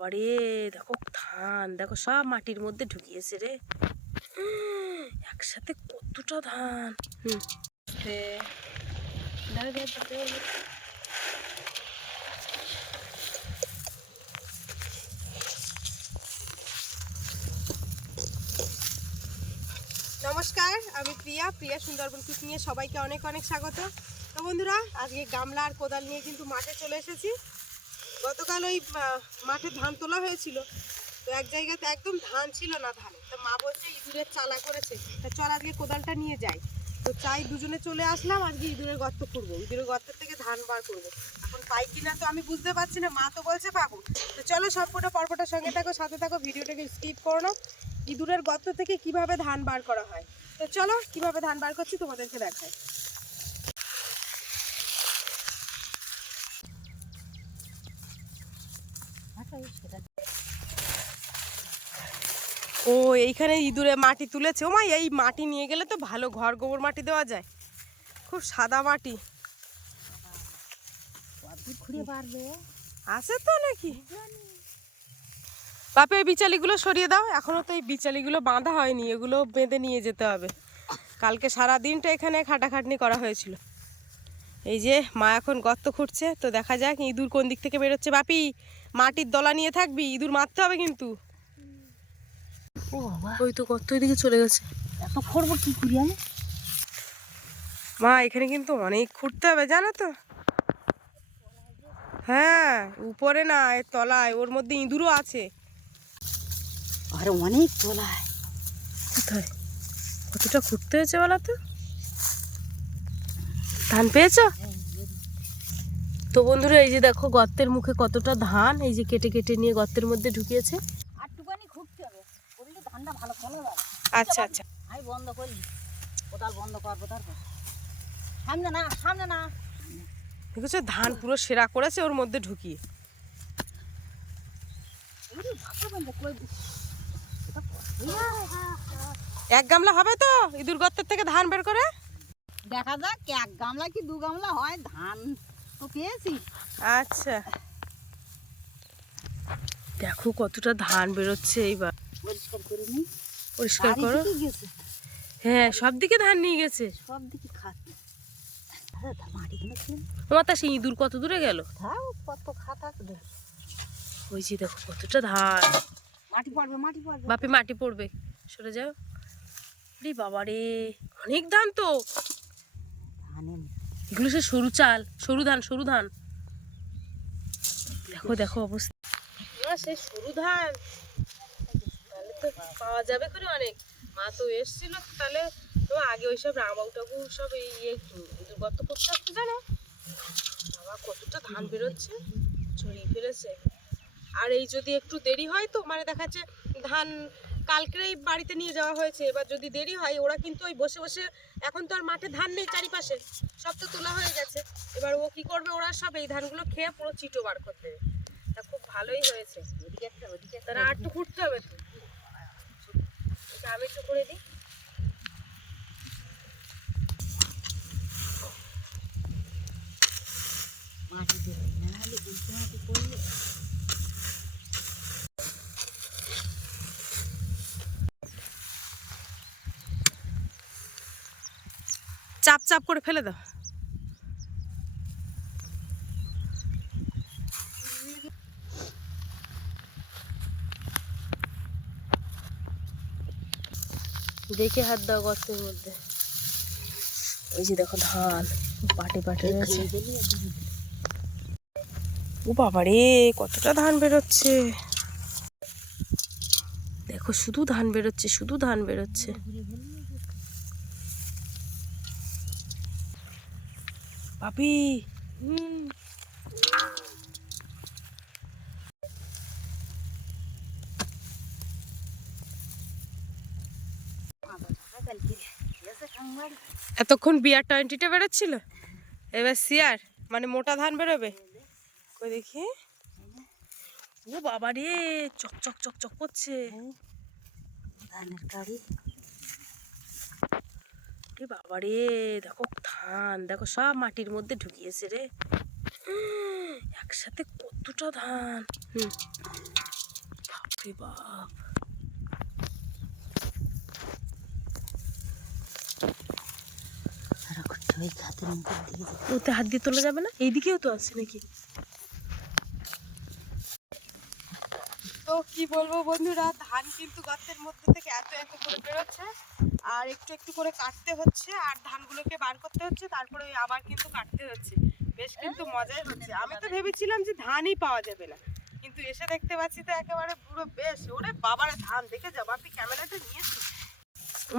বাবারে দেখো ধান, দেখো সব মাটির মধ্যে ঢুকিয়েছে রে। একসাথে কতটা ধান। নমস্কার, আমি প্রিয়া সুন্দরবন কুকিংয়ে সবাইকে অনেক অনেক স্বাগত। তো বন্ধুরা, আজকে গামলা আর কোদাল নিয়ে কিন্তু মাঠে চলে এসেছি। গতকাল ওই মাঠে ধান তোলা হয়েছিল, তো এক জায়গাতে একদম ধান ছিল না ধানে। তো মা বলছে ইঁদুরের চালা করেছে, তা চল আজকে কোদালটা নিয়ে যাই। তো চাই দুজনে চলে আসলাম, আজকে ইঁদুরের গর্ত করবো, ইঁদুরের গর্তের থেকে ধান বার করবো। এখন পাই কিনা তো আমি বুঝতে পারছি না, মা তো বলছে পাবো। তো চলো সবকটা পর্বটার সঙ্গে থাকো, সাথে থাকো, ভিডিওটাকে স্কিপ করো না। ইঁদুরের গর্ত থেকে কিভাবে ধান বার করা হয়, তো চলো কিভাবে ধান বার করছি তোমাদেরকে দেখাই। ও এইখানে ইঁদুরে মাটি তুলেছে। ও মা, এই মাটি নিয়ে গেলে তো ভালো, ঘর গোবর মাটি দেওয়া যায়, খুব সাদা মাটি আছে তো নাকি। বাপে এই বিচালিগুলো সরিয়ে দাও, এখনো তো এই বিচালিগুলো বাঁধা হয়নি, এগুলো বেঁধে নিয়ে যেতে হবে। কালকে সারা দিনটা এখানে খাটাখাটনি করা হয়েছিল। এই যে মা এখন গর্ত খুঁড়ছে, তো দেখা যাক ইঁদুর কোন দিক থেকে বেরোচ্ছে। বাপি মাটির দলা নিয়ে থাকবি, ইঁদুর মারতে হবে কিন্তু। ওই তো গর্ত দিকে চলে গেছে। এত খুঁড়বো কি করি আমি? মা এখানে কিন্তু অনেক খুঁড়তে হবে জানো তো। হ্যাঁ, উপরে না, এর তলায়, ওর মধ্যে ইঁদুরও আছে। আরে অনেক তলায়। কোথায়? কতটা খুঁড়তে হয়েছে বলো তো। ধান পেয়েছো? তো বন্ধুরা, এই যে দেখো গর্তের মুখে কতটা ধান, এই যে কেটে কেটে নিয়ে গর্তের মধ্যে ঢুকিয়েছে। আরটুখানি খুঁড়তে হবে, করলে ধানটা ভালো ফলন হবে। আচ্ছা আচ্ছা, আমি বন্ধ করলি, কোদাল বন্ধ করবো তারপর। সামনে না, সামনে না। দেখেছো ধান পুরো সেরা করেছে ওর মধ্যে ঢুকিয়ে। এক গামলা হবে তো ইঁদুর গর্তের থেকে ধান বের করে? দেখা যাক এক গামলা কি দু গামলা হয়, ধান তো পেয়েছি। আচ্ছা, দেখো কতটা ধান বেরোচ্ছে। এইবার পরিষ্কার করে নিই। পরিষ্কার করো। গেছে, হ্যাঁ, সব দিকে ধান নিয়ে গেছে, সব দিকে খাচ্ছে। হ্যাঁ, মাটিগুলো তোমার তা সেই ইঁদুর কত দূরে গেল? তাও কত খাতা। ওই যে দেখো কতটা ধান। মাটি পড়বে, মাটি পড়বে। বাপি মাটি পড়বে, সরে যাও। রে বাবা রে, অনেক ধান তো। এগুলো সে সরু চাল, সরু ধান, সরু ধান। দেখো দেখো অবস্থা, সে সরু ধান। তাহলে তো পাওয়া যাবে করে অনেক। মা তো এসছিল, তাহলে তো আগে ওইসব রামাউ টাবু সব ইয়ে গর্ত করতে আসতে জানো। বাবা কতটা ধান বেরোচ্ছে, ছড়িয়ে ফেলেছে। আর এই যদি একটু দেরি হয় তো, মানে দেখা যাচ্ছে ধান কালকেই বাড়িতে নিয়ে যাওয়া হয়েছে, এবার যদি দেরি হয় ওরা কিন্তু ওই বসে বসে, এখন তো আর মাঠে ধান নেই চারিপাশে, সব তো তোলা হয়ে গেছে। এবার ও কি করবে, ওরা সব এই ধানগুলো খেয়ে পুরো চিটো বার করতে দেবে। তা খুব ভালোই হয়েছে। তারা আর একটু ঘুরতে হবে তো, আমি একটু করে দিই। মাটি দেবে না হলে বলতে মাটি পড়লে। চাপ চাপ করে ফেলে দাও। দেখে হাত দাও গর্তের মধ্যে। এই যে দেখো ধান পাটে পাটে রয়েছে। ও বাবা রে, কতটা ধান বেরোচ্ছে। দেখো শুধু ধান বেরোচ্ছে, শুধু ধান বেরোচ্ছে। পাপি এতক্ষণ বিয়ার 20টা বেরোচ্ছিল, এবার সিয়ার মানে মোটা ধান বেরোবে। কই দেখি। ও বাবা রে, চকচক চকচক করছে ধানের গাড়ি। রে বাবা রে, দেখো ধান, দেখো সব মাটির মধ্যে ঢুকিয়েছে রে। একসাথে কতটা ধান। এ বাপ, ওই খাতের মুখের দিকে যা। ওতে হাত দিয়ে তোলা যাবে না? এইদিকেও তো আছে নাকি? তো কি বলবো বন্ধুরা, ধান কিন্তু গর্তের মধ্যে থেকে এত এত করে বেরোচ্ছে, আর একটু একটু করে কাটতে হচ্ছে, আর ধানগুলোকে বার করতে হচ্ছে, তারপরে ওই আবার কিন্তু কাটতে হচ্ছে। বেশ কিন্তু মজাই হচ্ছে। আমি তো ভেবেছিলাম যে ধানই পাওয়া যাবে না, কিন্তু এসে দেখতে পাচ্ছি তো একেবারে পুরো বেশ। ওরে বাবারে, ধান দেখে যাবো। আপনি ক্যামেরাটা নিয়েছো?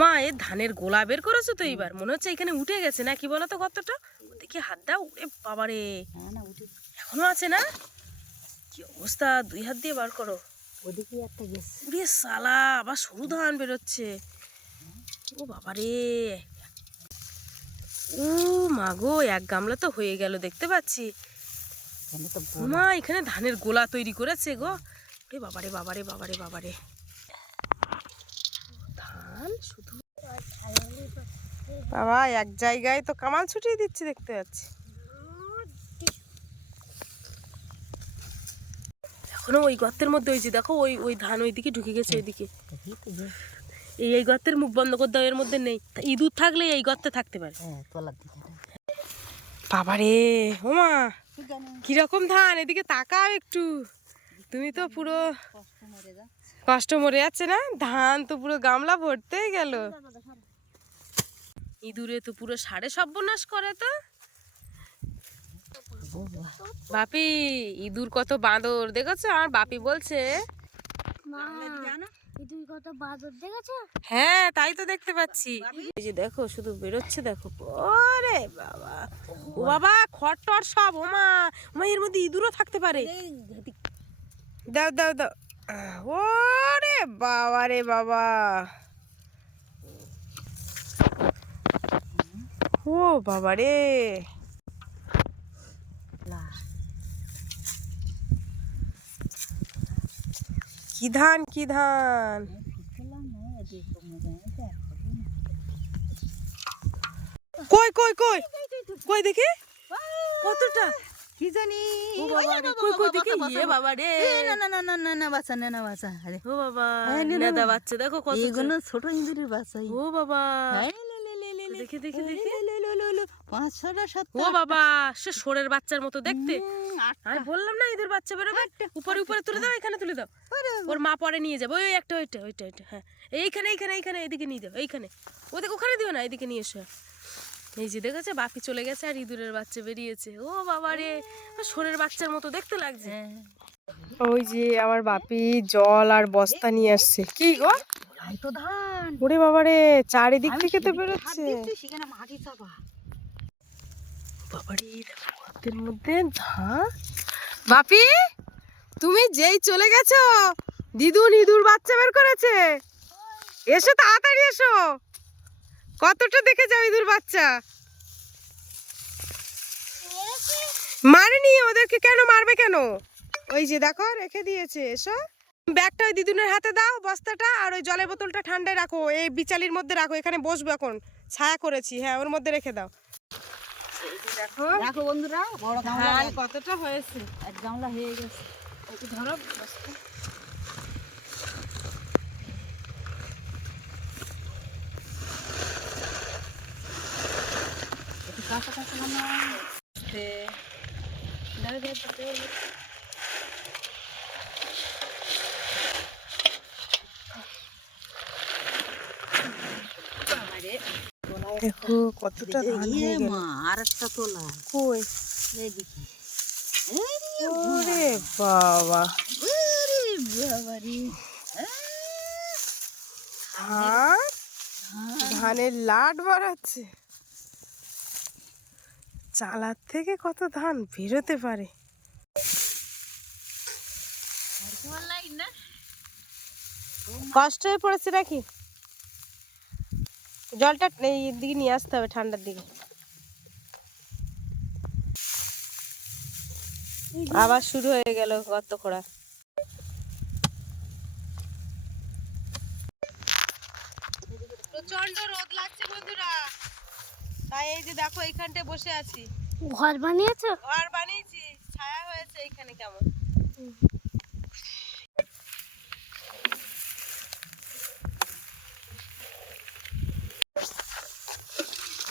মা, এই ধানের গোলা বের করেছো তো এইবার? মনে হচ্ছে এখানে উঠে গেছে না কি বলো তো গর্তটা? দেখি হাত দাও। ওরে বাবারে, হ্যাঁ না উঠে এখনো আছে না? কি অবস্থা, দুই হাত দিয়ে বার করো। ওদিকে একটা গেছে। উড়িয়ে সালা, আবার সরু ধান বেরোচ্ছে। ও বাবারে, ও মাগো, এক গামলা তো হয়ে গেল দেখতে পাচ্ছি। এখানে তো মা, এখানে ধানের গোলা তৈরি করেছে গো। ওরে বাবারে বাবারে বাবারে বাবারে, ধান শুধু বাবা এক জায়গায় তো কামাল ছুটিয়ে দিচ্ছে দেখতে পাচ্ছি। এখনো ওই গর্তের মধ্যে হয়েছে, দেখো ওই ওই ধান ওইদিকে ঢুকে গেছে। ওইদিকে এই গর্তের মুখ বন্ধ করে দাও, এর মধ্যে নেই। তা ইঁদুর থাকলে এই গর্তে থাকতে পারে। হ্যাঁ তলার দিকে। বাবারে, ওমা কিরকম ধান, এদিকে তাকাও একটু। তুমি তো পুরো কষ্ট মরে যাচ্ছে না? ধান তো পুরো গামলা ভরতেই গেল। ইঁদুরে তো পুরো সাড়ে সর্বনাশ করে তো। বাপি, ইঁদুর কত বাঁদর দেখেছো? আমার বাপি বলছে। হ্যাঁ, তাই তো দেখতে পাচ্ছি। এই যে দেখো, শুধু বেরোচ্ছে দেখো। ওরে বাবা, ও বাবা, খড় টর সব। ওমা, ওমা, এর মধ্যে ইঁদুরও থাকতে পারে। দাও দাও দাও। ওরে বাবা রে বাবা, ও বাবা রে, কি ধান কি ধান। কই কই কই কই দেখি কতটা, কি জানি। ও বাবা রে, কই কই দেখি। এ বাবা রে, না না না না না না বাচ্চা না না বাচ্চা। আরে ও বাবা, হ্যাঁ, নে, নে, নেদা নে। বাচ্চা দেখো কত। এগুলো ছোট ইঁদুরের বাচ্চা। ও বাবা, হ্যাঁ, লে, লে, লে, লে, লে। দেখি দেখি দেখি। লে, লে, লে, লে। 5-6টা 7টা। ও বাবা, সে ষোঁড়ের বাচ্চার মতো দেখতে। আমি বললাম না ইঁদুর বাচ্চা বেরোবে। উপরে উপরে তুলে দাও, এখানে তুলে দাও। ওর মা পরে নিয়ে যাবে। ওই একটা, ওইটা ওইটা ওইটা, হ্যাঁ এইখানে এইখানে এইখানে, এদিকে নিয়ে যাও। এইখানে, ওদিকে ওখানে দিও না, এদিকে নিয়ে এসো। এই যে দেখেছে, বাপি চলে গেছে আর ইঁদুরের বাচ্চা বেরিয়েছে। ও বাবা রে, ষোঁড়ের বাচ্চার মতো দেখতে লাগছে। ওই যে আমার বাপি জল আর বস্তা নিয়ে আসছে। কি গো, তো ধান। ওরে বাবা রে, চারিদিক থেকে তো বেরোচ্ছে। সেখানে মাটি চাপা। বাবারে, দেখো গর্তের মধ্যে ধান। বাপি, তুমি যেই চলে গেছো, দিদুন ইঁদুর বাচ্চা বের করেছে। এসো তাড়াতাড়ি এসো, কতটা দেখে যাও ইঁদুর বাচ্চা। মারেনি, ওদেরকে কেন মারবে কেন? ওই যে দেখো রেখে দিয়েছে। এসো, ব্যাগটা ওই দিদুনের হাতে দাও, বস্তাটা আর ওই জলের বোতলটা ঠান্ডায় রাখো, এই বিচালির মধ্যে রাখো। এখানে বসবো এখন, ছায়া করেছি। হ্যাঁ, ওর মধ্যে রেখে দাও। দেখো দেখো বন্ধুরা, বড় গামলা ধান কতটা হয়েছে। এক গামলা হয়ে গেছে। একটু ধরো বস্তা। একটু কাঁচা কাঁচা গামলা। দেখো কতটা ধান হয়ে গেল। মা আর একটা তোলা। কই, এইদিকে। ওরে বাবা, ধান, ধানের লাট বাড়াচ্ছে। চালার থেকে কত ধান বেরোতে পারে। কষ্ট হয়ে পড়েছে নাকি? জলটা এই দিকে নিয়ে আসতে হবে, ঠান্ডার দিকে। আবার শুরু হয়ে গেল গর্ত খোঁড়া। প্রচন্ড রোদ লাগছে বন্ধুরা, তাই এই যে দেখো এইখানটায় বসে আছি। ঘর বানিয়েছো? ঘর বানিয়েছি, ছায়া হয়েছে এইখানে। কেমন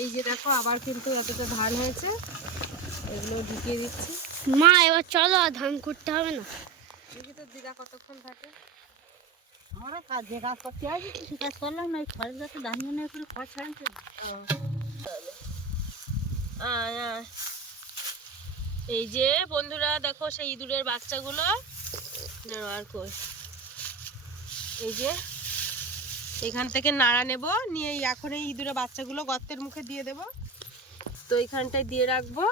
এই যে দেখো আবার কিন্তু এতটা ধান হয়েছে, এগুলো ঢুকিয়ে দিচ্ছি। মা এবার চলো, আর ধান করতে হবে না। দেখি তো দিদা কতক্ষণ থাকে। আমরা যে কাজ করতে আসি সে কাজ করলাম না, এই খড়ের যাতে দাঁড়িয়ে নেই করে খড় ছাড়াতে। আয় আয়। এই যে বন্ধুরা দেখো সেই ইঁদুরের বাচ্চাগুলো, আর কই, এই যে এখান থেকে নাড়া নেব, নিয়ে এখন এই ইঁদুরের বাচ্চাগুলো গর্তের মুখে দিয়ে দেব। তো এইখানটায় দিয়ে রাখবো,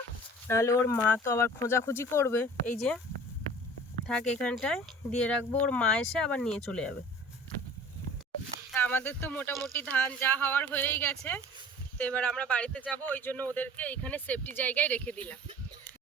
নাহলে ওর মা তো আবার খোঁজাখুঁজি করবে। এই যে থাক, এখানটায় দিয়ে রাখবো, ওর মা এসে আবার নিয়ে চলে যাবে। তা আমাদের তো মোটামুটি ধান যা হওয়ার হয়েই গেছে, তো এবার আমরা বাড়িতে যাব, ওই জন্য ওদেরকে এখানে সেফটি জায়গায় রেখে দিলাম।